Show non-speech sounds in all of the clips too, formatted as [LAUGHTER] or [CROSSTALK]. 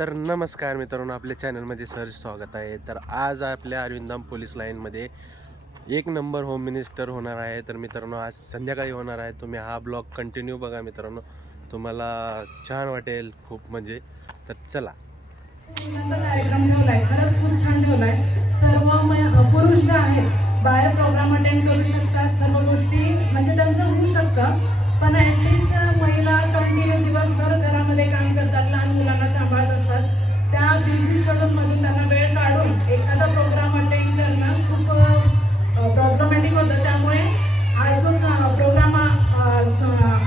तर नमस्कार मित्रांनो आपल्या चॅनलमध्ये सर स्वागत आहे. तर आज आपल्या अरविंदाम पोलीस लाईनमध्ये एक नंबर होम मिनिस्टर होणार आहे. तर मित्रांनो आज संध्याकाळी होणार आहे. तुम्ही हा ब्लॉग कंटिन्यू बघा मित्रांनो. तुम्हाला छान वाटेल खूप म्हणजे. तर चला. मुलांचा कार्यक्रम ठेवलाय खरंच खूप छान ठेवलाय सर्व पुरुष जे आहेत बाहेर प्रोग्राम अटेंड करू शकतात. सर्व गोष्टी म्हणजे त्यांचं होऊ शकतं. पण ऍटलिस्ट महिला कंटिन्यू दिवसभर घरामध्ये काम करून मधून त्यांना वेळ काढून एखादा प्रोग्राम अटेंड करणं खूप प्रॉब्लेमॅटिक होतं. त्यामुळे आज जो प्रोग्राम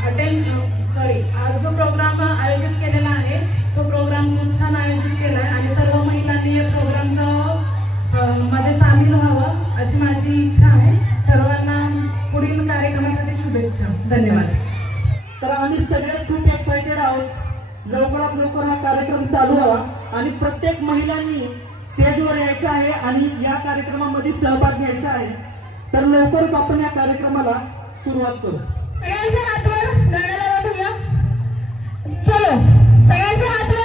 अटेंड सॉरी आज जो प्रोग्राम आयोजित केलेला आहे तो प्रोग्राम खूप छान आयोजित केला आहे. आणि सर्व महिलांनी या प्रोग्रामचं मध्ये सामील व्हावं अशी माझी इच्छा आहे. सर्वांना पुढील कार्यक्रमासाठी शुभेच्छा. धन्यवाद. तर आम्ही सगळेच खूप एक्सायटेड आहोत. लवकरात लवकर हा कार्यक्रम चालू हवा आणि प्रत्येक महिलांनी स्टेजवर यायचं आहे आणि या कार्यक्रमामध्ये सहभाग घ्यायचा आहे. तर लवकरच आपण या कार्यक्रमाला सुरुवात करू. सगळ्यांच्या हातवर चलो. सगळ्यांच्या हातवर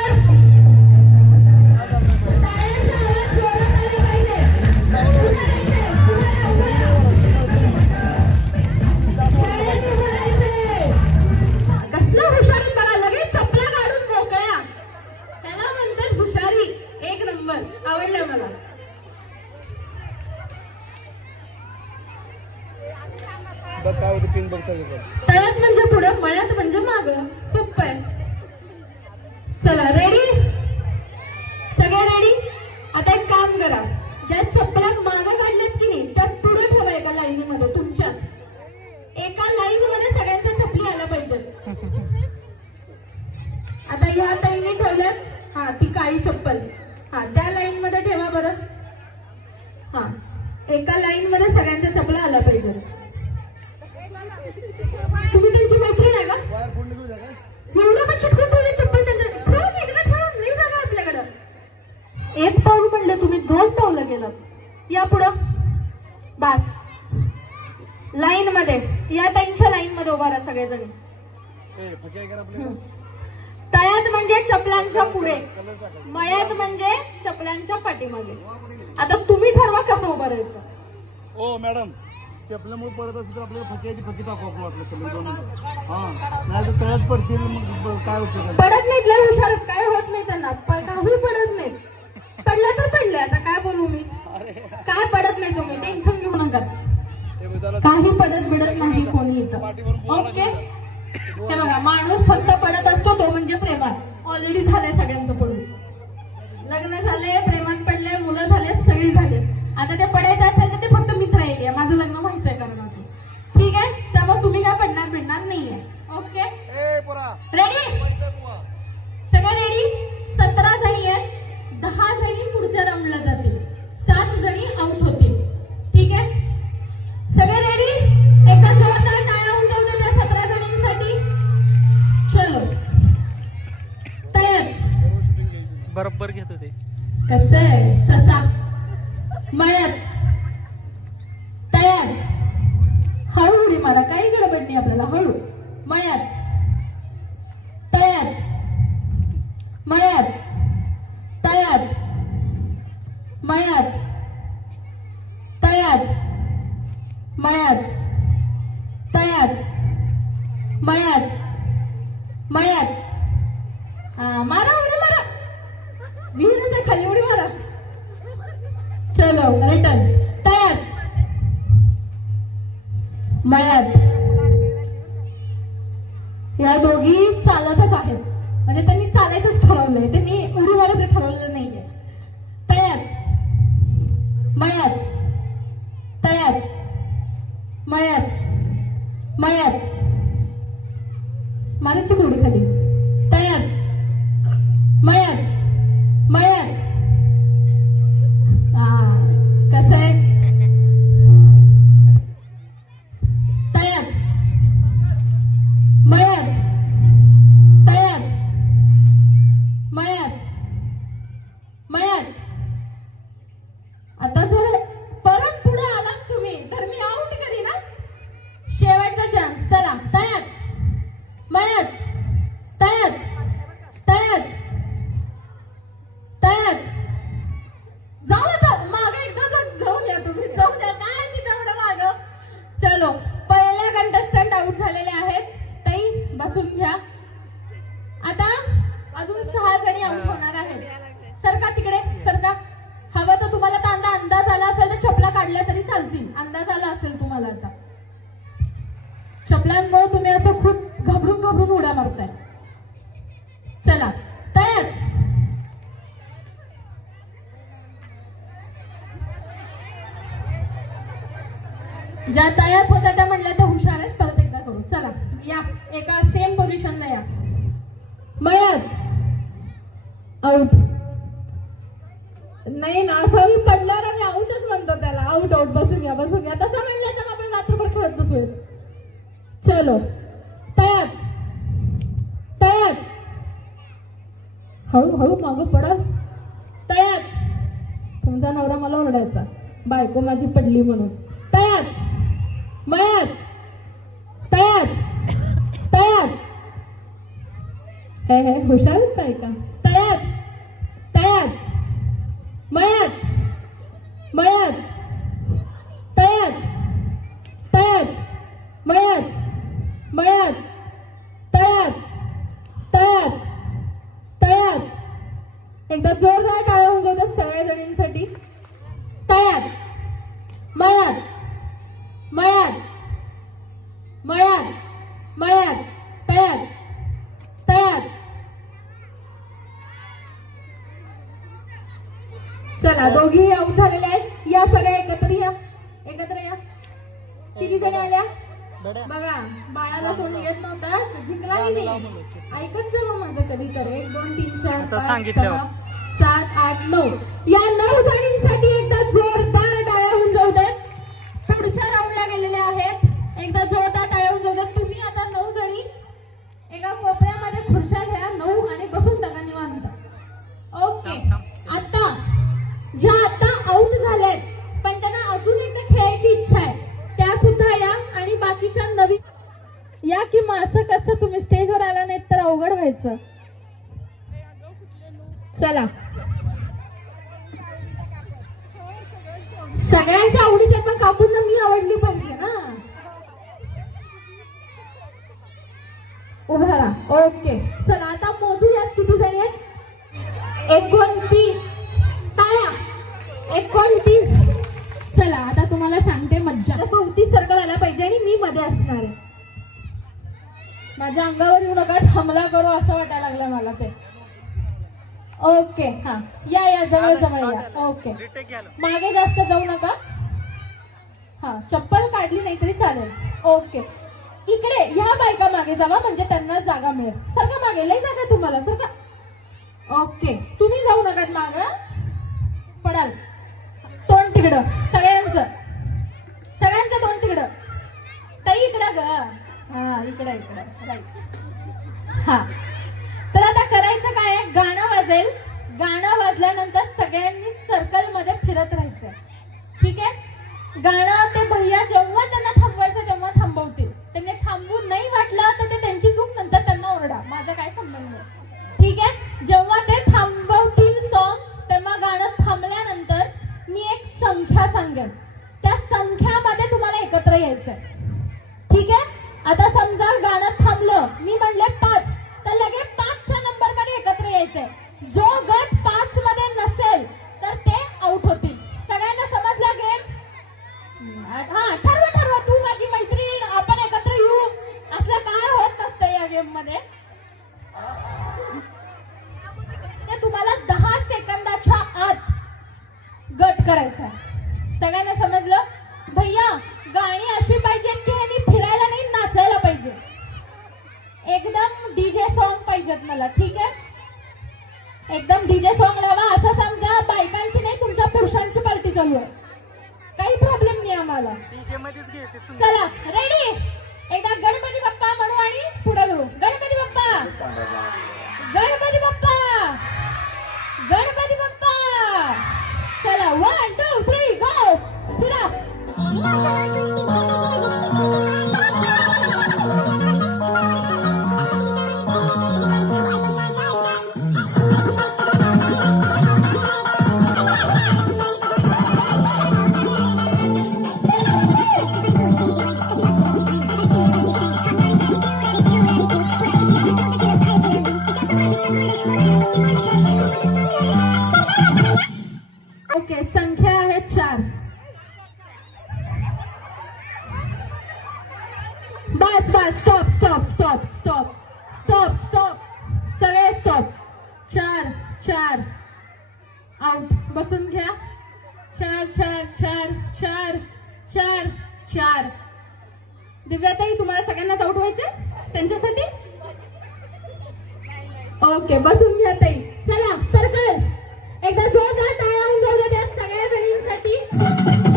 तळ्यात म्हणजे पुढं मळ्यात म्हणजे माग सोपं आहे चला रे चपल्यामुळे पडत असेल तर आपल्याला फकीची फकी टाकू आपण वाटलं सगळं दोन मिनिटं. हा नाही तर तळच पडतील मग काय होतं पडत नाहीत लय हुशार आहेत, काय होत नाही त्यांना. काही पडत नाही. पडलं तर पडलं. आता काय बोलू मी? काय पडत नाही तुम्ही? टेन्शन घेऊ नका. काही पडत बिडत नाही कोणी इथं. ओके? हे बघा माणूस फक्त पडत असतो तो म्हणजे प्रेमात. ऑलरेडी झालंय सगळ्यांचं पडून. लग्न झाले प्रेमात पडले मुलं झाले सगळी झाले. आता ते पडायचं असेल तर ते फक्त मित्र येईल माझं लग्न व्हायचंय कारण अजून ठीक आहे? त्यामुळे तुम्ही काय पडणार बिडणार नाहीये. ओके रेडी सगळं रेडी सतरा जणी आहेत. दहा जणी पुढच्या राऊंडला जातील. सात जणी आउट होतील. ठीक आहे? सगळे रेडी एकदा जोरदार टाळ्या दे त्या सतरा जणींसाठी. चलो. तयार. बरोबर घेत होते कसं आहे? ससा. मळ्यात. मारा काही गडबड नाही आपल्याला. हळू. मळ्यात. तळ्यात. मळ्यात. मळ्यात मळ्यात मारायची गोडी खाली. जणी आउट होणार आहेत. सरका तिकडे? सरका हवं तर तुम्हाला तर अंदा अंदाज आला असेल तर चपला काढल्या तरी चालतील. अंदाज आला असेल तुम्हाला आता. चपलांमुळे तुम्ही असं खूप घाबरून घाबरून उड्या मारताय. चला तयार. ज्या तयार होत्या त्या म्हणल्या त्या हुशार आहेत परत एकदा करू. चला या. एका नाही ना पडल्यावर आम्ही आऊटच म्हणतो त्याला. आऊट आऊट बसून घ्या बसून घ्या तसं म्हणलं तर आपण रात्रभर खेळत बसूया. चलो. तयार. तयार. हळूहळू मागं पडा. तयार. तुमचा नवरा मला ओरडायचा. बायको माझी पडली म्हणून. तयार. मयात. तयार. तयार. हे हे हुशार आहेत ऐकत माझं कधी तर एक दोन तीन चार सहा सात आठ नऊ. या नऊ जणींसाठी एकदा माझ्या अंगावर येऊ नका हमला करू असं वाटायला लागलं मला ते. ओके हा. या या जवळ जवळ या. ओके. मागे जास्त जाऊ नका. हा चप्पल काढली नाही तरी चालेल. ओके. इकडे ह्या बायका मागे जावा म्हणजे त्यांना जागा मिळेल. सरका मागे लई जागा तुम्हाला सरका ओके. तुम्ही जाऊ नका माग. पडाल. तोंड तिकडं. सगळ्यांचं. सगळ्यांचं तोंड तिकडं. ताई इकडं ग. हा राईट हा. तर आता करायचं काय गाणं वाजेल. गाणं वाजल्यानंतर सगळ्यांनी सर्कलमध्ये फिरत राहायचं ठीक आहे? गाणं ते भैया जेव्हा त्यांना थांबवायचं तेव्हा थांबवतील. त्यांनी थांबवून नाही वाटलं तर चालू आहे काही प्रॉब्लेम नाही आम्हाला. चला रेडी एकदा गणपती बाप्पा म्हणू आणि पुढे घेऊ गणपती बाप्पा! गणपती बाप्पा! गणपती बाप्पा! चला वन टू थ्री गो फिरा. बसून घ्या. चार चार चार चार चार चार. दिव्याताई तुम्हाला सगळ्यांनाच आउट व्हायचे त्यांच्यासाठी? ओके बसून घ्या ताई. चला सरकल एकदा जोरदार टाळा होऊन जाऊ सगळ्या बहिणींसाठी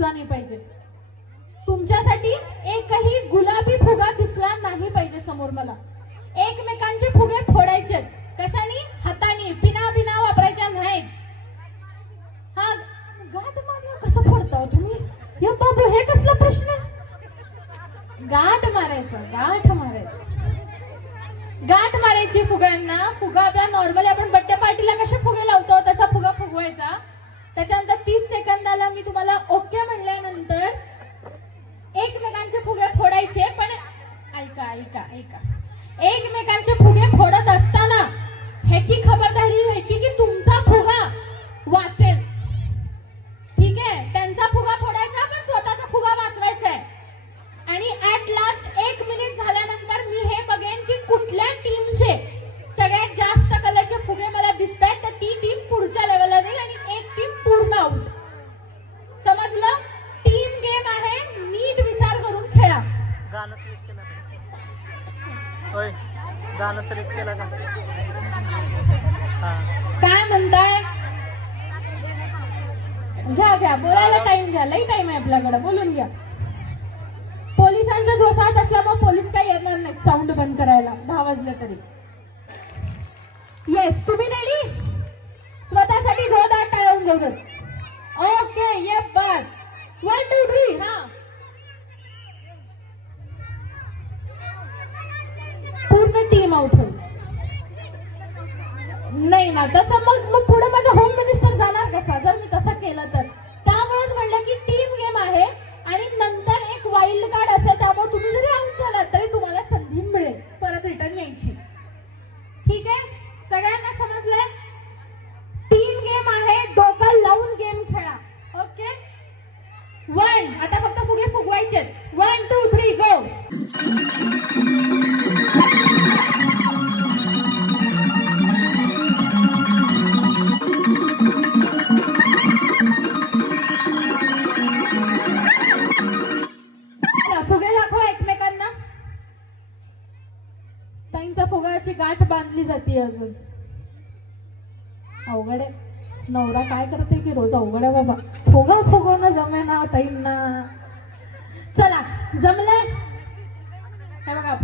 दिसला नाही पाहिजे. तुमच्यासाठी एकही गुलाबी फुगा दिसला नाही पाहिजे समोर मला. एकमेकांचे फुगे फोडायचे कशाने? हाताने. बिना बिना वापरायच्या नाही हा गाठ मारला कसं फोडता तुम्ही? या बाबू हे कसला प्रश्न? गाठ मारायचं गाठ मारायचं. गाठ मारायची फुग्यांना. फुगा आपला नॉर्मली आपण बड्डे पार्टीला कशा फुगे लावतो? तसा फुगा फुगवायचा. त्याच्यानंतर तीस सेकंदाला मी तुम्हाला ओके म्हणल्यानंतर एकमेकांचे फुगे फोडायचे पण ऐका ऐका ऐका. एकमेकांचे फुगे फोडत असताना ह्याची खबरदारी घ्यायची की तुमचा फुगा वाचेल.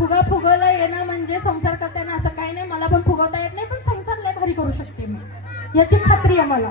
फुगा फुगवला येणं म्हणजे संसार करताना असं काही नाही मला पण फुगवता येत नाही पण संसार लय भारी करू शकते मी याची खात्री आहे मला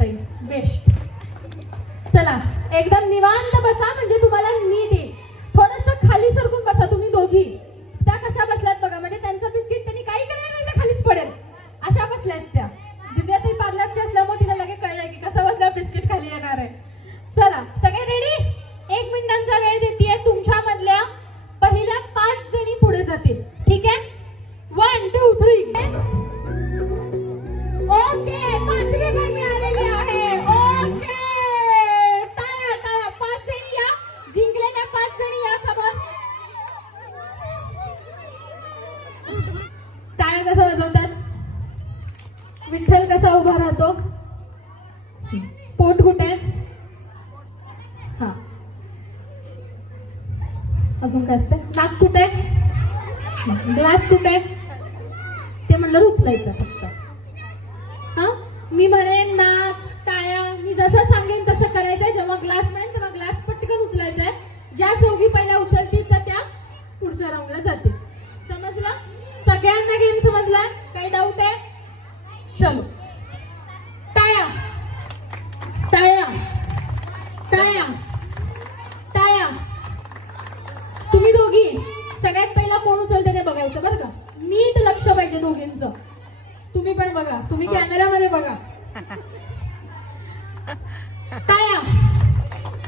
आहेत बेस्ट चला एकदम निवांत बसा म्हणजे तुम्हाला नीट येईल. थोडस खाली सरकून बसा. कुठे? ग्लास कुठे? ते म्हणलं रुचलायचं फक्त. हा? मी म्हणेन नाक टाळ्या मी जसं सांगेन तसं करायचंय. जेव्हा ग्लास म्हणेन तेव्हा ग्लास पटकन उचलायचा आहे ज्या चौघी पहिल्या उचलतील तर त्या पुढच्या राऊंडला जातील. समजलं? सगळ्यांना गेम समजला? काही डाऊट आहे? चलो. टाळ्या. टाळ्या. टाळ्या. दोघी. सगळ्यात पहिला कोण उचलते ते बघायचं बरं का? नीट लक्ष पाहिजे दोघींच. तुम्ही पण बघा. तुम्ही कॅमेरामध्ये बघा. [LAUGHS] टाया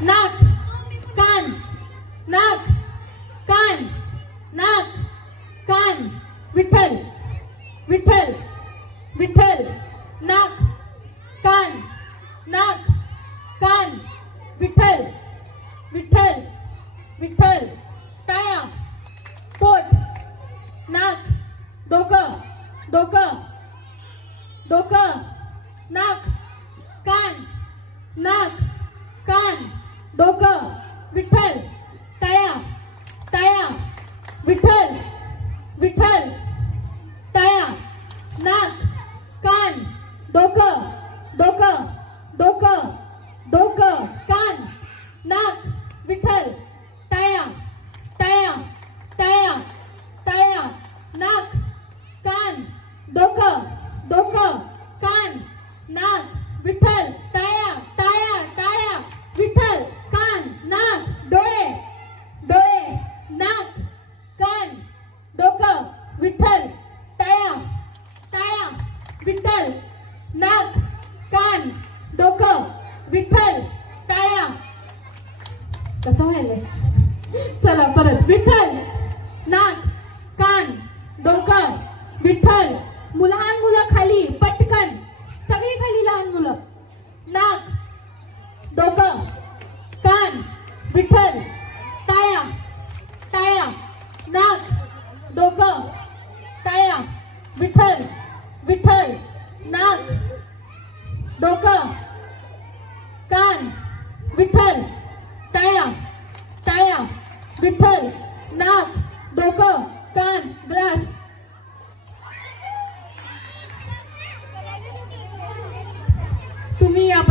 नाक. कान. नाक. कान. नाक. कान. विठ्ठल. विठ्ठल. विठ्ठल. नाक.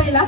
केला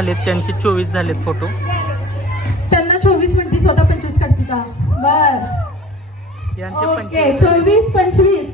झालेत त्यांचे चोवीस झालेत फोटो त्यांना चोवीस म्हणते स्वतः पंचवीस काढते का? बर. यांचे पंचवीस. चोवीस पंचवीस.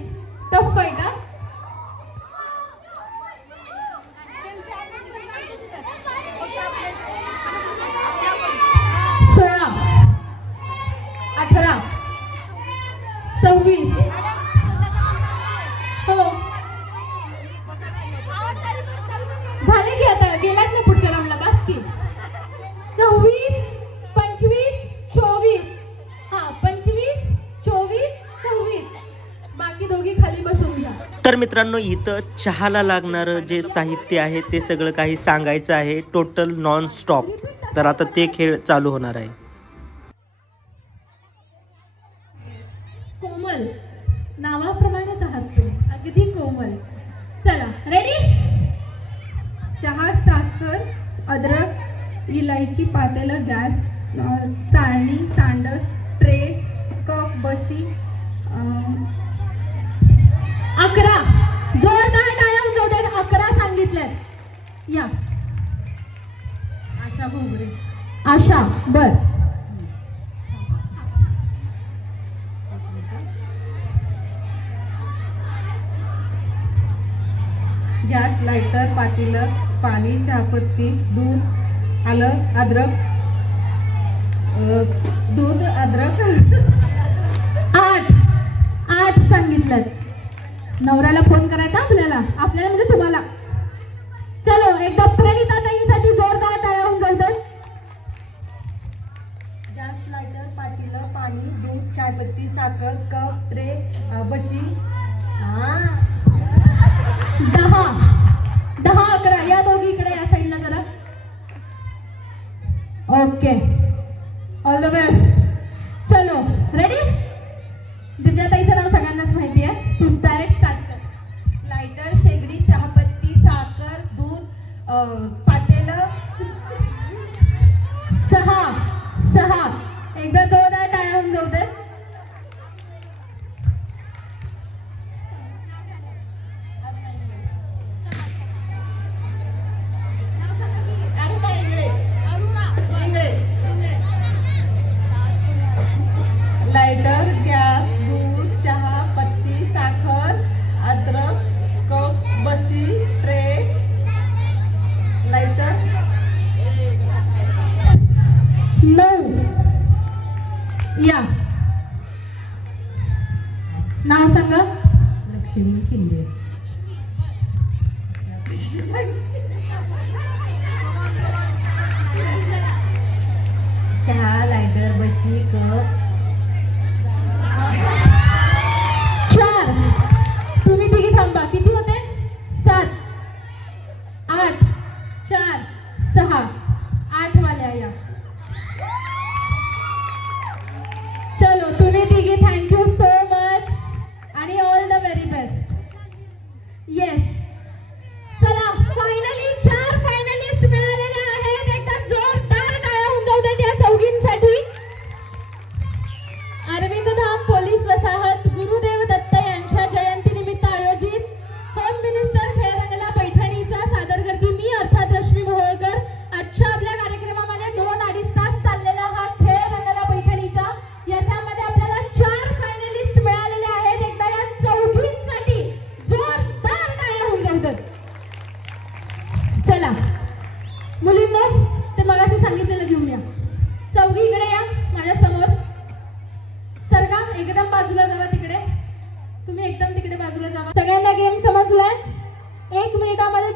मित्रांनो इथं चहाला लागणारं जे साहित्य आहे ते सगळं काही सांगायचं आहे. टोटल नॉन स्टॉप तर आता ते खेळ चालू होणार आहे. कोमल. नावाप्रमाणेच आहात तुम्ही. अगदी कोमल. चला रेडी चहा साखर अद्रक इलायची पातेलं गॅस चाळणी सांडस ट्रे कप बशी अकरा. अकरा सांगितल्यात. या. आशा भोगरे. आशा बर. गॅस लायटर पातेलं पाणी चहापत्ती दूध आलं अद्रक. दूध अद्रक [LAUGHS] आठ आठ सांगितल्यात नवऱ्याला फोन करायचा आपल्याला? आपल्याला म्हणजे तुम्हाला. चलो एकदा प्रणिता ताईंसाठी जोरदार टाळ्या होऊन जातात गॅस लायटर पातेलं पाणी दूध चहापत्ती साखर कप ट्रे बशी. हा. दहा. दहा अकरा. या दोघी इकडे या साईडला जरा ओके. ऑल द बेस्ट चलो रेडी दिव्याताईचं नाव सगळ्यांनाच माहिती आहे. पातेलं. सहा सहा. एकदा जोरदार टायम होऊन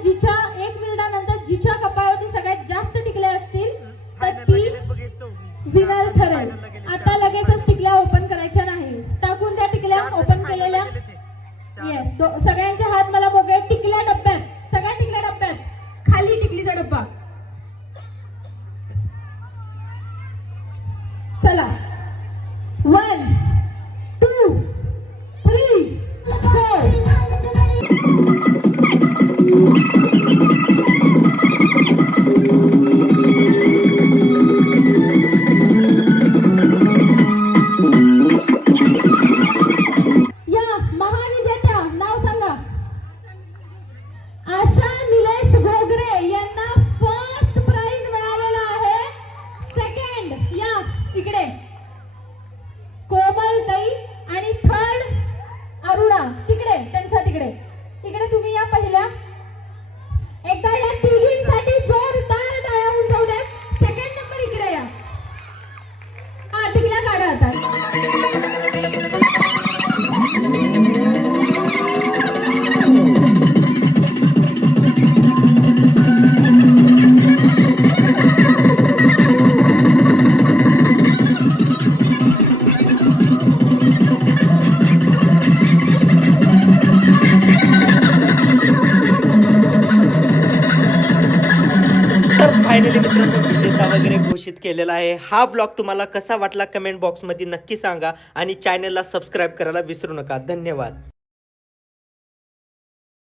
जिच्या एक मिनिटानंतर जिच्या कपाळावरती सगळ्यात जास्त टिकले असतील तर ती विनर ठरेल. केलेला आहे. हा ब्लॉग तुम्हाला कसा वाटला कमेंट बॉक्समध्ये नक्की सांगा आणि चॅनलला सबस्क्राईब करायला विसरू नका. धन्यवाद.